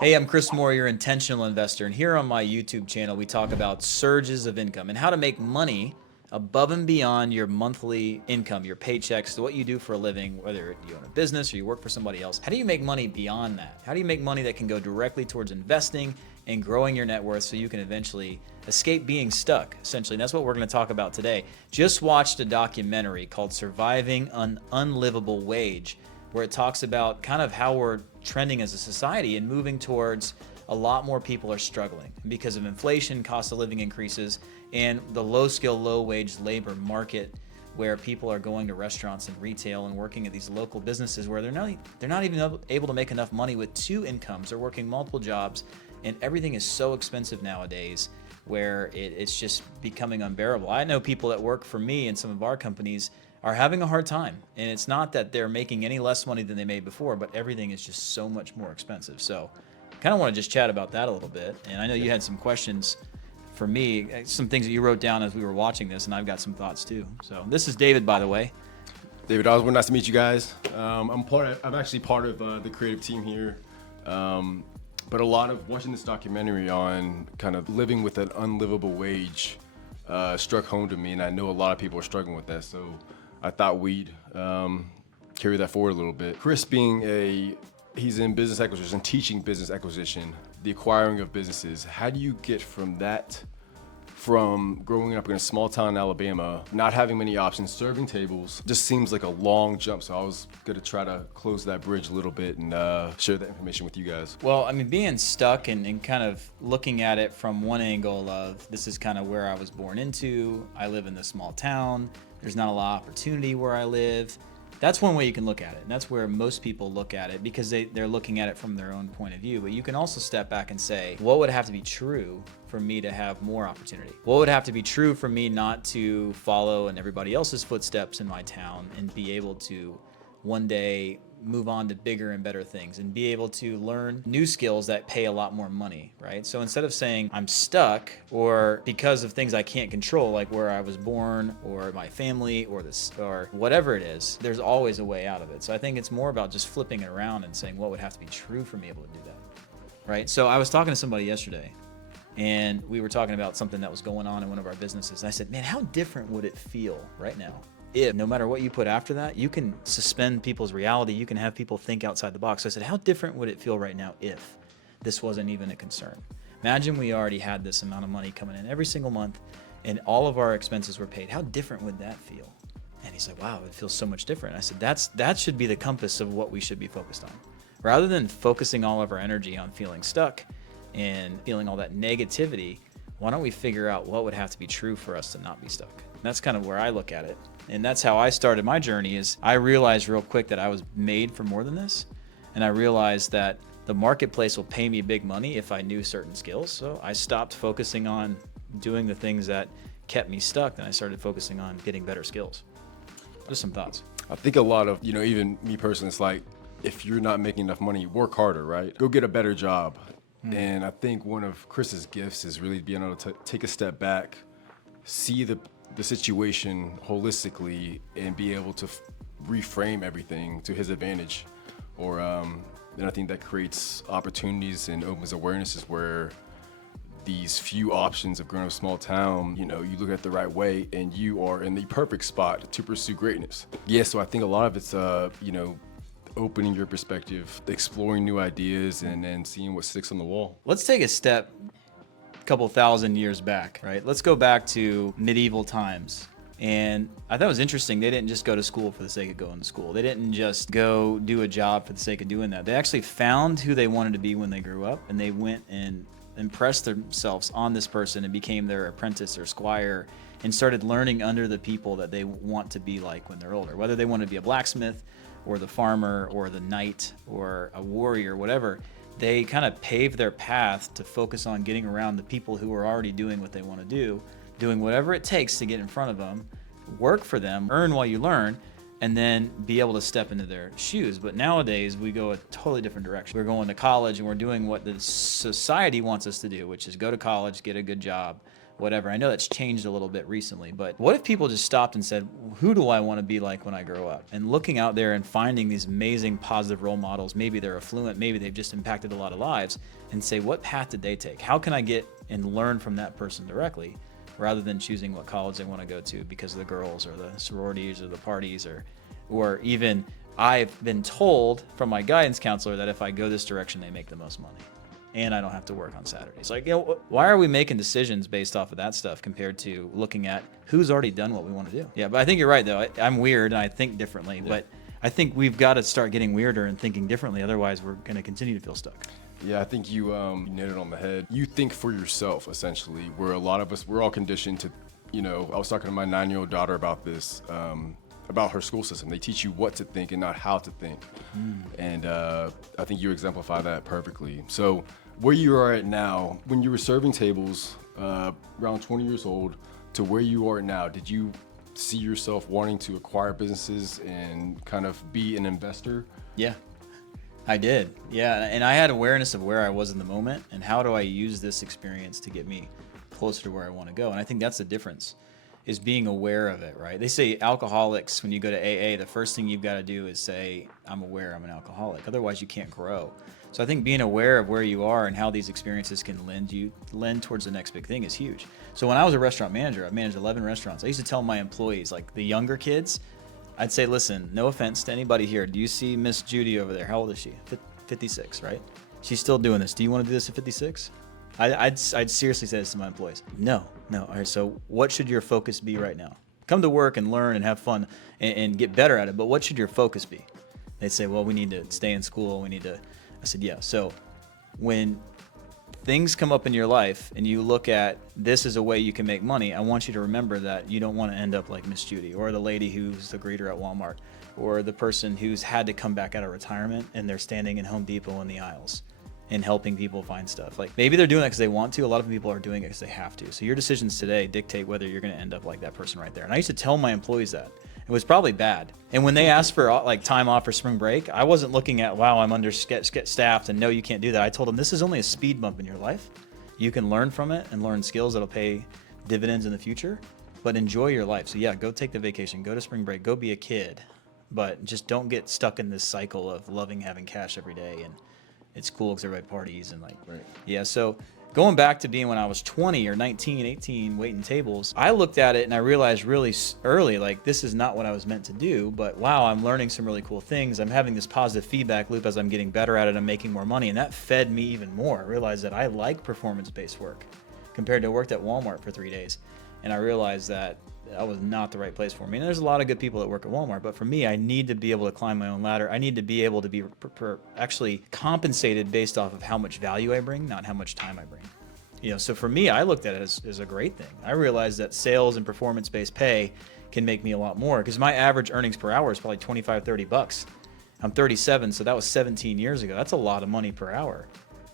Hey, I'm Chris Moore, your intentional investor, and here on my YouTube channel, we talk about surges of income and how to make money above and beyond your monthly income, your paychecks, what you do for a living, whether you own a business or you work for somebody else. How do you make money beyond that? How do you make money that can go directly towards investing and growing your net worth so you can eventually escape being stuck, essentially? And that's what we're going to talk about today. Just watched a documentary called Surviving an Unlivable Wage, where it talks about kind of how we're trending as a society and moving towards a lot more people are struggling because of inflation, cost of living increases, and the low skill, low wage labor market where people are going to restaurants and retail and working at these local businesses where they're not even able to make enough money with two incomes. They're working multiple jobs, and everything is so expensive nowadays where it's just becoming unbearable. I know people that work for me and some of our companies are having a hard time. And it's not that they're making any less money than they made before, but everything is just so much more expensive. So I kind of want to just chat about that a little bit. And I know you had some questions for me, some things that you wrote down as we were watching this, and I've got some thoughts too. So this is David, by the way. David Osborne, nice to meet you guys. I'm actually part of the creative team here. But a lot of watching this documentary on kind of living with an unlivable wage struck home to me, and I know a lot of people are struggling with that. So I thought we'd carry that forward a little bit. Chris he's in business acquisition, teaching business acquisition, the acquiring of businesses. How do you get from growing up in a small town in Alabama, not having many options, serving tables, just seems like a long jump. So I was gonna try to close that bridge a little bit and share that information with you guys. Well, I mean, being stuck and kind of looking at it from one angle of this is kind of where I was born into, I live in this small town, there's not a lot of opportunity where I live. That's one way you can look at it. And that's where most people look at it because they're looking at it from their own point of view. But you can also step back and say, what would have to be true for me to have more opportunity? What would have to be true for me not to follow in everybody else's footsteps in my town and be able to one day move on to bigger and better things and be able to learn new skills that pay a lot more money, right? So instead of saying I'm stuck or because of things I can't control, like where I was born or my family or this or whatever it is, there's always a way out of it. So I think it's more about just flipping it around and saying what would have to be true for me able to do that, right? So I was talking to somebody yesterday and we were talking about something that was going on in one of our businesses. And I said, man, how different would it feel right now if no matter what you put after that, you can suspend people's reality, you can have people think outside the box. So I said, how different would it feel right now if this wasn't even a concern? Imagine we already had this amount of money coming in every single month and all of our expenses were paid. How different would that feel? And he's like, wow, it feels so much different. I said, that should be the compass of what we should be focused on. Rather than focusing all of our energy on feeling stuck and feeling all that negativity, why don't we figure out what would have to be true for us to not be stuck? And that's kind of where I look at it. And that's how I started my journey. Is I realized real quick that I was made for more than this. And I realized that the marketplace will pay me big money if I knew certain skills. So I stopped focusing on doing the things that kept me stuck. And I started focusing on getting better skills. Just some thoughts. I think a lot of, even me personally, it's like, if you're not making enough money, work harder, right? Go get a better job. And I think one of Chris's gifts is really being able to take a step back, see the situation holistically, and be able to reframe everything to his advantage. And I think that creates opportunities and opens awarenesses where these few options of growing up a small town, you look at it the right way and you are in the perfect spot to pursue greatness. Yeah, so I think a lot of it's, opening your perspective, exploring new ideas, and then seeing what sticks on the wall. Let's take a step a couple thousand years back, right? Let's go back to medieval times. And I thought it was interesting. They didn't just go to school for the sake of going to school. They didn't just go do a job for the sake of doing that. They actually found who they wanted to be when they grew up, and they went and impressed themselves on this person and became their apprentice or squire and started learning under the people that they want to be like when they're older. Whether they want to be a blacksmith or the farmer or the knight or a warrior, whatever, they kind of paved their path to focus on getting around the people who are already doing what they want to do, doing whatever it takes to get in front of them, work for them, earn while you learn, and then be able to step into their shoes. But nowadays we go a totally different direction. We're going to college and we're doing what the society wants us to do, which is go to college, get a good job, whatever. I know that's changed a little bit recently, but what if people just stopped and said, who do I want to be like when I grow up? And looking out there and finding these amazing positive role models, maybe they're affluent, maybe they've just impacted a lot of lives, and say, what path did they take? How can I get and learn from that person directly, rather than choosing what college they want to go to because of the girls or the sororities or the parties, or even I've been told from my guidance counselor that if I go this direction, they make the most money and I don't have to work on Saturdays. Like, why are we making decisions based off of that stuff compared to looking at who's already done what we want to do? Yeah, but I think you're right, though. I'm weird and I think differently, but I think we've got to start getting weirder and thinking differently. Otherwise, we're going to continue to feel stuck. Yeah, I think you nailed it on the head. You think for yourself, essentially, where a lot of us, we're all conditioned to, I was talking to my 9-year-old daughter about this, about her school system. They teach you what to think and not how to think. And I think you exemplify that perfectly. So where you are at now, when you were serving tables around 20 years old to where you are now, did you see yourself wanting to acquire businesses and kind of be an investor? Yeah, I did. Yeah, and I had awareness of where I was in the moment and how do I use this experience to get me closer to where I want to go. And I think that's the difference, is being aware of it, right? They say alcoholics, when you go to AA, the first thing you've got to do is say, I'm aware I'm an alcoholic. Otherwise, you can't grow. So I think being aware of where you are and how these experiences can lend towards the next big thing is huge. So when I was a restaurant manager, I managed 11 restaurants. I used to tell my employees, like the younger kids, I'd say, listen, no offense to anybody here. Do you see Miss Judy over there? How old is she? 56, right? She's still doing this. Do you want to do this at 56? I'd seriously say this to my employees. No. All right, so what should your focus be right now? Come to work and learn and have fun and get better at it, but what should your focus be? They'd say, well, we need to stay in school. I said, yeah. So when things come up in your life and you look at this as a way you can make money, I want you to remember that you don't want to end up like Miss Judy or the lady who's the greeter at Walmart or the person who's had to come back out of retirement and they're standing in Home Depot in the aisles and helping people find stuff. Like, maybe they're doing that because they want to. A lot of people are doing it because they have to. So your decisions today dictate whether you're going to end up like that person right there. And I used to tell my employees that. It was probably bad. And when they asked for like time off for spring break, I wasn't looking at, wow, I'm understaffed and no, you can't do that. I told them, this is only a speed bump in your life. You can learn from it and learn skills that'll pay dividends in the future, but enjoy your life. So yeah, go take the vacation, go to spring break, go be a kid, but just don't get stuck in this cycle of loving having cash every day. And it's cool because everybody parties and like, right. Yeah. So going back to being when I was 20 or 19, 18, waiting tables, I looked at it and I realized really early, like, this is not what I was meant to do, but wow, I'm learning some really cool things. I'm having this positive feedback loop as I'm getting better at it. I'm making more money. And that fed me even more. I realized that I like performance-based work compared to worked at Walmart for 3 days. And I realized that was not the right place for me. And there's a lot of good people that work at Walmart, but for me, I need to be able to climb my own ladder. I need to be able to be actually compensated based off of how much value I bring, not how much time I bring. So for me, I looked at it as a great thing. I realized that sales and performance-based pay can make me a lot more because my average earnings per hour is probably $25, $30. I'm 37, so that was 17 years ago. That's a lot of money per hour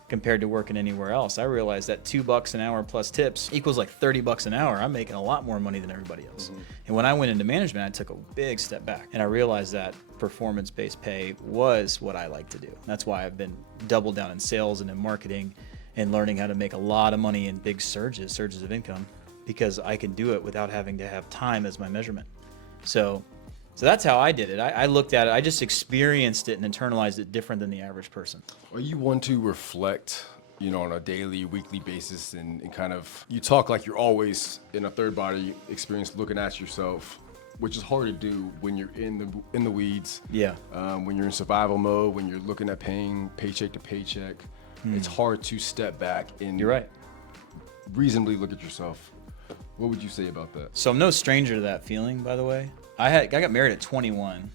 compared to working anywhere else. I realized that $2 an hour plus tips equals like $30 an hour. I'm making a lot more money than everybody else. Mm-hmm. And when I went into management, I took a big step back and I realized that performance-based pay was what I like to do. That's why I've been doubled down in sales and in marketing and learning how to make a lot of money in big surges of income, because I can do it without having to have time as my measurement. So that's how I did it. I looked at it, I just experienced it and internalized it different than the average person. Are you one to reflect, on a daily, weekly basis and kind of, you talk like you're always in a third body experience looking at yourself, which is hard to do when you're in the weeds. Yeah. When you're in survival mode, when you're looking at paying paycheck to paycheck, it's hard to step back and you're right. Reasonably look at yourself. What would you say about that? So I'm no stranger to that feeling, by the way. I got married at 21.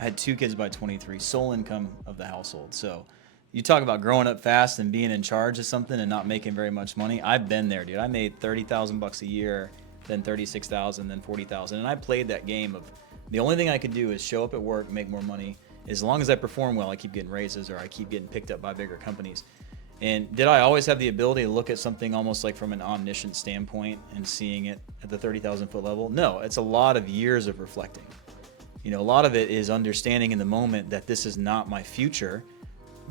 I had 2 kids by 23, sole income of the household. So you talk about growing up fast and being in charge of something and not making very much money. I've been there, dude. I made $30,000 a year, then $36,000, then $40,000. And I played that game of the only thing I could do is show up at work, make more money. As long as I perform well, I keep getting raises or I keep getting picked up by bigger companies. And did I always have the ability to look at something almost like from an omniscient standpoint and seeing it at the 30,000 foot level? No, it's a lot of years of reflecting. A lot of it is understanding in the moment that this is not my future,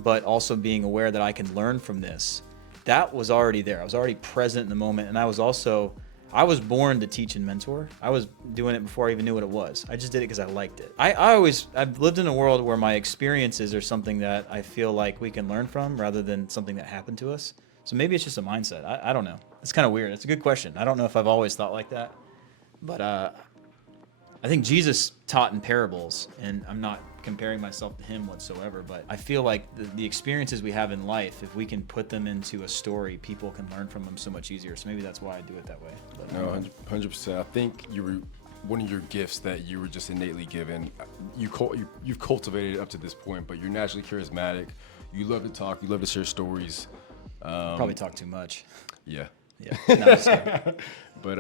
but also being aware that I can learn from this. That was already there. I was already present in the moment. And I was also I was born to teach and mentor. I was doing it before I even knew what it was. I just did it because I liked it. I've lived in a world where my experiences are something that I feel like we can learn from rather than something that happened to us. So maybe it's just a mindset. I don't know. It's kind of weird. It's a good question. I don't know if I've always thought like that, but I think Jesus taught in parables, and I'm not comparing myself to him whatsoever, but I feel like the experiences we have in life, if we can put them into a story, people can learn from them so much easier. So maybe that's why I do it that way. But, No, 100%. I think one of your gifts that you were just innately given. You've cultivated it up to this point, but you're naturally charismatic. You love to talk. You love to share stories. Probably talk too much. Yeah. Yeah. No, just kidding. But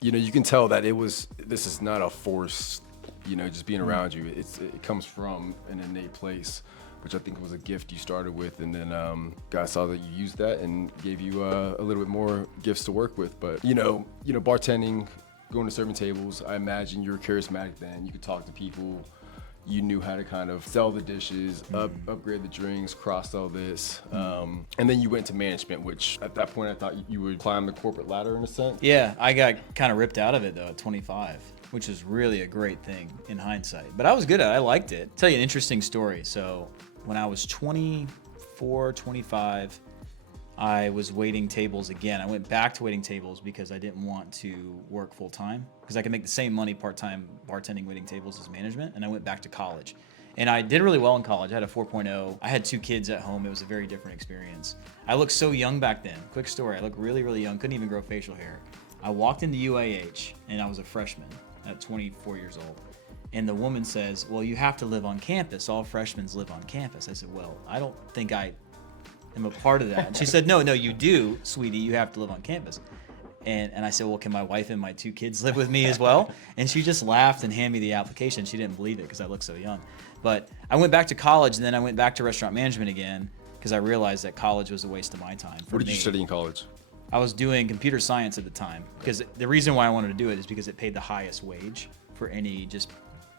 you can tell that this is not a force, just being around you. It comes from an innate place, which I think was a gift you started with, and then God saw that you used that and gave you a little bit more gifts to work with. But bartending, going to serving tables, I imagine you're charismatic then. You could talk to people. You knew how to kind of sell the dishes, upgrade the drinks, cross-sell this. And then you went to management, which at that point I thought you would climb the corporate ladder in a sense. Yeah, I got kind of ripped out of it though at 25, which is really a great thing in hindsight. But I was good at it. I liked it. I'll tell you an interesting story. So when I was 24, 25, I was waiting tables again. I went back to waiting tables because I didn't want to work full time because I could make the same money part-time bartending waiting tables as management. And I went back to college. And I did really well in college. I had a 4.0. I had 2 kids at home. It was a very different experience. I looked so young back then. Quick story. I looked really, really young. Couldn't even grow facial hair. I walked into UAH and I was a freshman at 24 years old. And the woman says, well, you have to live on campus. All freshmen live on campus. I said, well, I don't think I am a part of that. And she said, no, you do, sweetie. You have to live on campus. And I said, well, can my wife and my 2 kids live with me as well? And she just laughed and handed me the application. She didn't believe it because I looked so young. But I went back to college, and then I went back to restaurant management again because I realized that college was a waste of my time. What did you study in college? I was doing computer science at the time because the reason why I wanted to do it is because it paid the highest wage for any just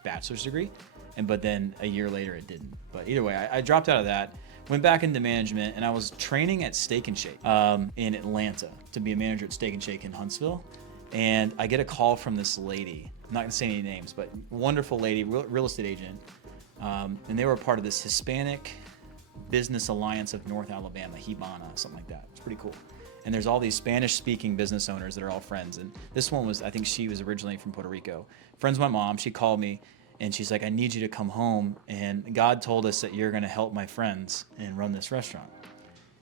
bachelor's degree. But then a year later it didn't. But either way, I dropped out of that. Went back into management, and I was training at Steak and Shake in Atlanta to be a manager at Steak and Shake in Huntsville. And I get a call from this lady. I'm not gonna say any names, but wonderful lady, real estate agent. And they were part of this Hispanic Business Alliance of North Alabama, Hibana, something like that. It's pretty cool. And there's all these Spanish-speaking business owners that are all friends. And this one I think she was originally from Puerto Rico. Friends with my mom. She called me. And she's like, I need you to come home. And God told us that you're going to help my friends and run this restaurant.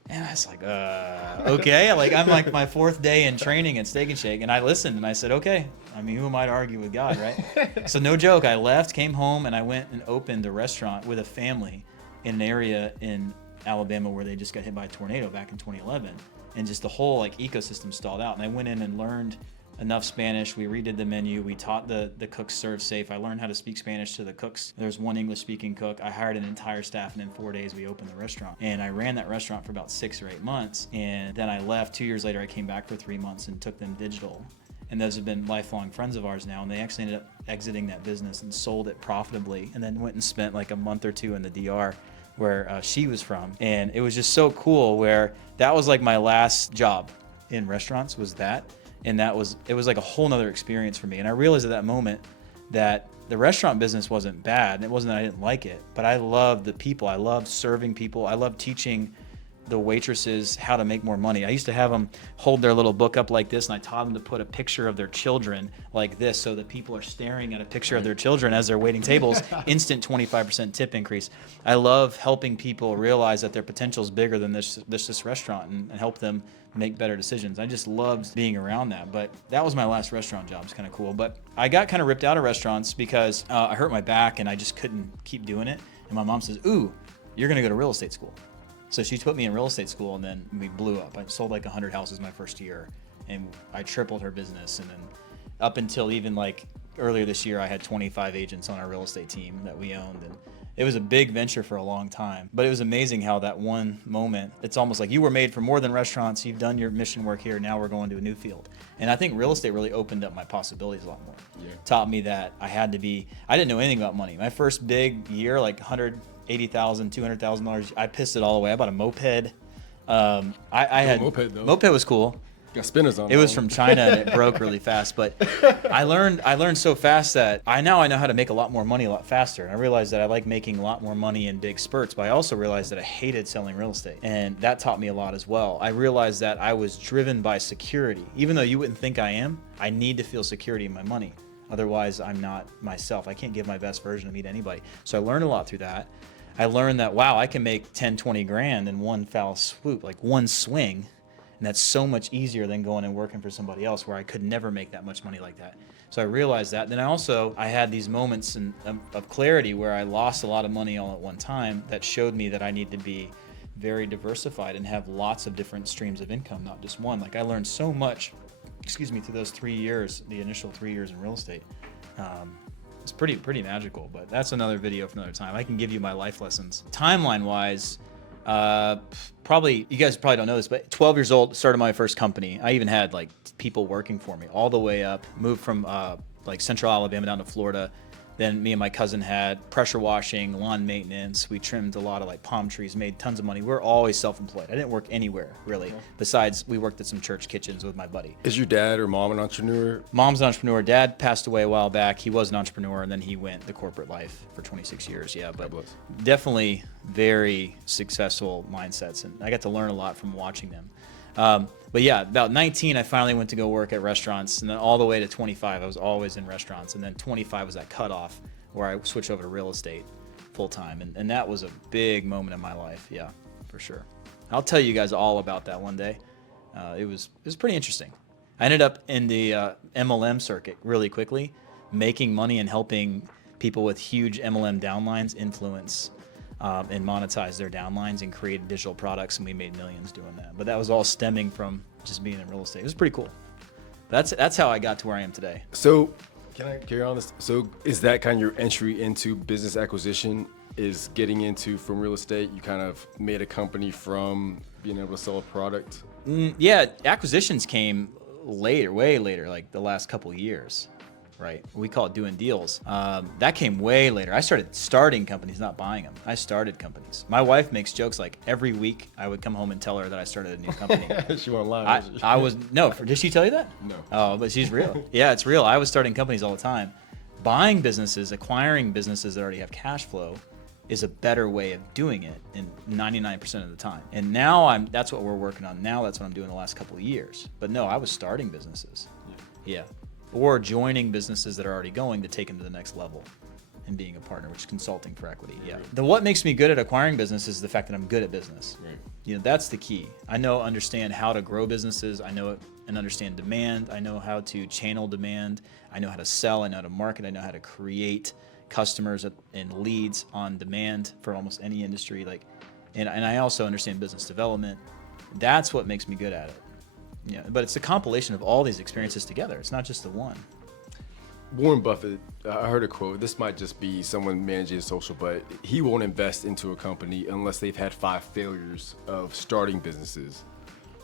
And I was like, okay. I'm like my 4th day in training at Steak and Shake. And I listened and I said, okay. I mean, who am I to argue with God, right? So no joke. I left, came home, and I went and opened a restaurant with a family in an area in Alabama where they just got hit by a tornado back in 2011. And just the whole ecosystem stalled out. And I went in and learned enough Spanish. We redid the menu. We taught the cooks serve safe. I learned how to speak Spanish to the cooks. There's one English speaking cook. I hired an entire staff, and in 4 days we opened the restaurant. And I ran that restaurant for about 6 or 8 months. And then I left. 2 years later, I came back for 3 months and took them digital. And those have been lifelong friends of ours now. And they actually ended up exiting that business and sold it profitably, and then went and spent a month or 2 in the DR where she was from. And it was just so cool where that was my last job in restaurants was that. And it was a whole nother experience for me. And I realized at that moment that the restaurant business wasn't bad. And it wasn't that I didn't like it, but I loved the people. I loved serving people. I loved teaching the waitresses how to make more money. I used to have them hold their little book up like this, and I taught them to put a picture of their children like this so that people are staring at a picture of their children as they're waiting tables. Instant 25% tip increase. I love helping people realize that their potential is bigger than this restaurant and help them make better decisions. I just loved being around that. But that was my last restaurant job. It's kind of cool. But I got kind of ripped out of restaurants because I hurt my back and I just couldn't keep doing it. And my mom says, ooh, you're going to go to real estate school. So she put me in real estate school, and then we blew up. I sold 100 houses my first year, and I tripled her business. And then up until even earlier this year, I had 25 agents on our real estate team that we owned. And it was a big venture for a long time. But it was amazing how that one moment, it's almost like you were made for more than restaurants. You've done your mission work here. Now we're going to a new field. And I think real estate really opened up my possibilities a lot more. Yeah. Taught me that I didn't know anything about money. My first big year, $180,000, $200,000, I pissed it all away. I bought a moped. I had moped though. Moped was cool. Got spinners on. It was from China and it broke really fast. But I learned so fast that I know how to make a lot more money a lot faster. And I realized that I like making a lot more money in big spurts, but I also realized that I hated selling real estate. And that taught me a lot as well. I realized that I was driven by security. Even though you wouldn't think I am, I need to feel security in my money. Otherwise, I'm not myself. I can't give my best version of me to anybody. So I learned a lot through that. I learned that, wow, I can make 10, 20 grand in one foul swoop, like one swing. And that's so much easier than going and working for somebody else where I could never make that much money like that. So I realized that. Then I had these moments of clarity where I lost a lot of money all at one time that showed me that I need to be very diversified and have lots of different streams of income, not just one. Like I learned so much, through those 3 years, the initial 3 years in real estate. It's pretty magical, but that's another video for another time. I can give you my life lessons. Timeline wise, you guys probably don't know this, but 12 years old, started my first company. I even had like people working for me all the way up, moved from like central Alabama down to Florida. Then me and my cousin had pressure washing, lawn maintenance. We trimmed a lot of like palm trees, made tons of money. We're always self-employed. I didn't work anywhere really. Besides we worked at some church kitchens with my buddy. Is your dad or mom an entrepreneur? Mom's an entrepreneur. Dad passed away a while back. He was an entrepreneur and then he went the corporate life for 26 years. Yeah, but definitely very successful mindsets. And I got to learn a lot from watching them. But yeah, about 19, I finally went to go work at restaurants, and then all the way to 25, I was always in restaurants, and then 25 was that cutoff where I switched over to real estate full time, and that was a big moment in my life. Yeah, for sure. I'll tell you guys all about that one day. It was pretty interesting. I ended up in the MLM circuit really quickly, making money and helping people with huge MLM downlines influence and monetize their downlines and create digital products, and we made millions doing that. But that was all stemming from just being in real estate. It was pretty cool. That's how I got to where I am today. So can I carry on this? So is that kind of your entry into business acquisition, is getting into from real estate? You kind of made a company from being able to sell a product? Yeah, acquisitions came later, way later, like the last couple of years. Right? We call it doing deals. That came way later. I started starting companies, not buying them. I started companies. My wife makes jokes like every week I would come home and tell her that I started a new company. She won't lie. Did she tell you that? No. Oh, but she's real. Yeah, it's real. I was starting companies all the time. Buying businesses, acquiring businesses that already have cash flow is a better way of doing it in 99% of the time. And now that's what we're working on. Now that's what I'm doing the last couple of years. But no, I was starting businesses. Yeah. Or joining businesses that are already going to take them to the next level and being a partner, which is consulting for equity. Yeah. What makes me good at acquiring businesses is the fact that I'm good at business. Right. That's the key. I understand how to grow businesses. I know and understand demand. I know how to channel demand. I know how to sell. I know how to market. I know how to create customers and leads on demand for almost any industry. And I also understand business development. That's what makes me good at it. Yeah, but it's a compilation of all these experiences together. It's not just the one. Warren Buffett, I heard a quote. This might just be someone managing social, but he won't invest into a company unless they've had 5 failures of starting businesses.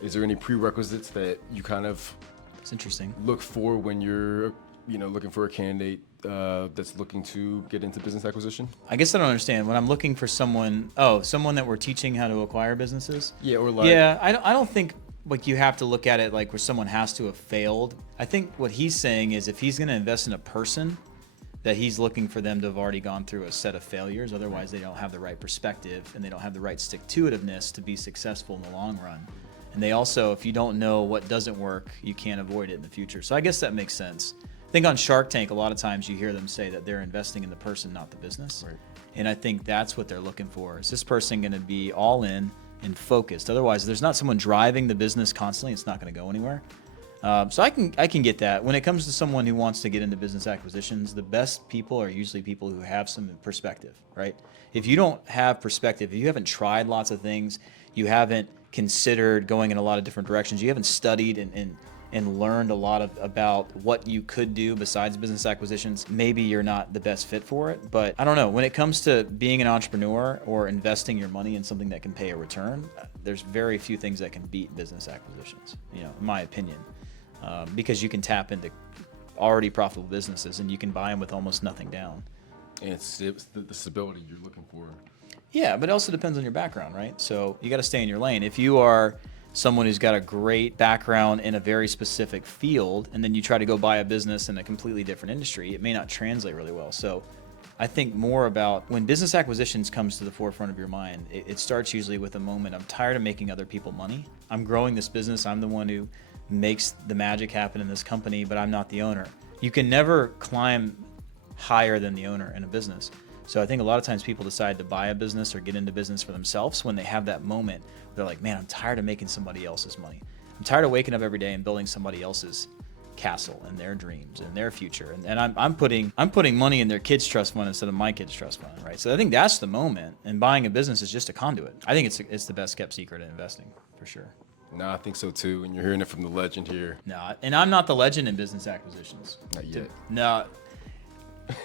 Is there any prerequisites that you kind of It's interesting. look for when you're looking for a candidate that's looking to get into business acquisition? I guess I don't understand. When I'm looking for someone that we're teaching how to acquire businesses? Yeah, or I don't think you have to look at it like where someone has to have failed. I think what he's saying is if he's going to invest in a person, that he's looking for them to have already gone through a set of failures. Otherwise, they don't have the right perspective and they don't have the right stick-to-itiveness to be successful in the long run. And they also, if you don't know what doesn't work, you can't avoid it in the future. So I guess that makes sense. I think on Shark Tank, a lot of times you hear them say that they're investing in the person, not the business. Right. And I think that's what they're looking for. Is this person going to be all in and focused? Otherwise, if there's not someone driving the business constantly, it's not going to go anywhere. So I can get that. When it comes to someone who wants to get into business acquisitions, the best people are usually people who have some perspective, right? If you don't have perspective, if you haven't tried lots of things, you haven't considered going in a lot of different directions, you haven't studied and learned a lot about what you could do besides business acquisitions, maybe you're not the best fit for it. But I don't know, when it comes to being an entrepreneur or investing your money in something that can pay a return, there's very few things that can beat business acquisitions, in my opinion, because you can tap into already profitable businesses and you can buy them with almost nothing down. And it's the stability you're looking for. Yeah, but it also depends on your background, right? So you got to stay in your lane. If you are someone who's got a great background in a very specific field, and then you try to go buy a business in a completely different industry, it may not translate really well. So I think more about when business acquisitions comes to the forefront of your mind, it starts usually with a moment, I'm tired of making other people money. I'm growing this business. I'm the one who makes the magic happen in this company, but I'm not the owner. You can never climb higher than the owner in a business. So I think a lot of times people decide to buy a business or get into business for themselves when they have that moment where they're like, man, I'm tired of making somebody else's money. I'm tired of waking up every day and building somebody else's castle and their dreams and their future. And I'm putting money in their kids' trust fund instead of my kids' trust fund, right? So I think that's the moment, and buying a business is just a conduit. I think it's the best kept secret in investing, for sure. No, I think so too. And you're hearing it from the legend here. No, and I'm not the legend in business acquisitions. Not yet. No.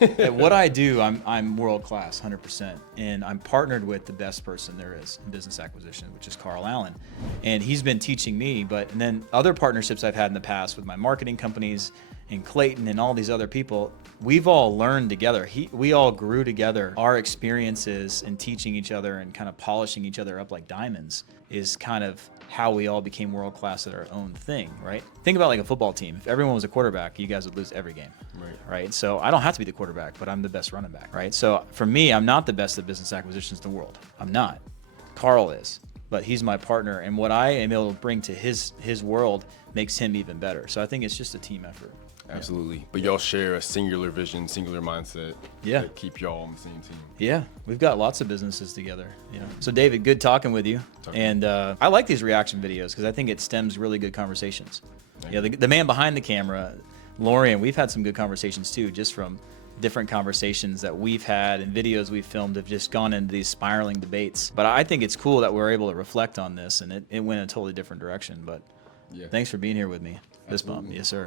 At what I do, I'm world class, 100%, and I'm partnered with the best person there is in business acquisition, which is Carl Allen, and he's been teaching me. And then other partnerships I've had in the past with my marketing companies and Clayton and all these other people, we've all learned together. We all grew together. Our experiences in teaching each other and kind of polishing each other up like diamonds is kind of how we all became world class at our own thing, right? Think about like a football team. If everyone was a quarterback, you guys would lose every game, right? So I don't have to be the quarterback, but I'm the best running back, right? So for me, I'm not the best at business acquisitions in the world. I'm not. Carl is, but he's my partner, and what I am able to bring to his world makes him even better. So I think it's just a team effort. Absolutely. Yeah. But y'all share a singular vision, singular mindset. Yeah. That keep y'all on the same team. Yeah. We've got lots of businesses together. You know. So David, good talking with you. And I like these reaction videos because I think it stems really good conversations. Yeah. The man behind the camera, Lorian, we've had some good conversations too, just from different conversations that we've had and videos we've filmed have just gone into these spiraling debates. But I think it's cool that we're able to reflect on this, and it went in a totally different direction. But yeah. Thanks for being here with me. Fist bump. Yes, sir.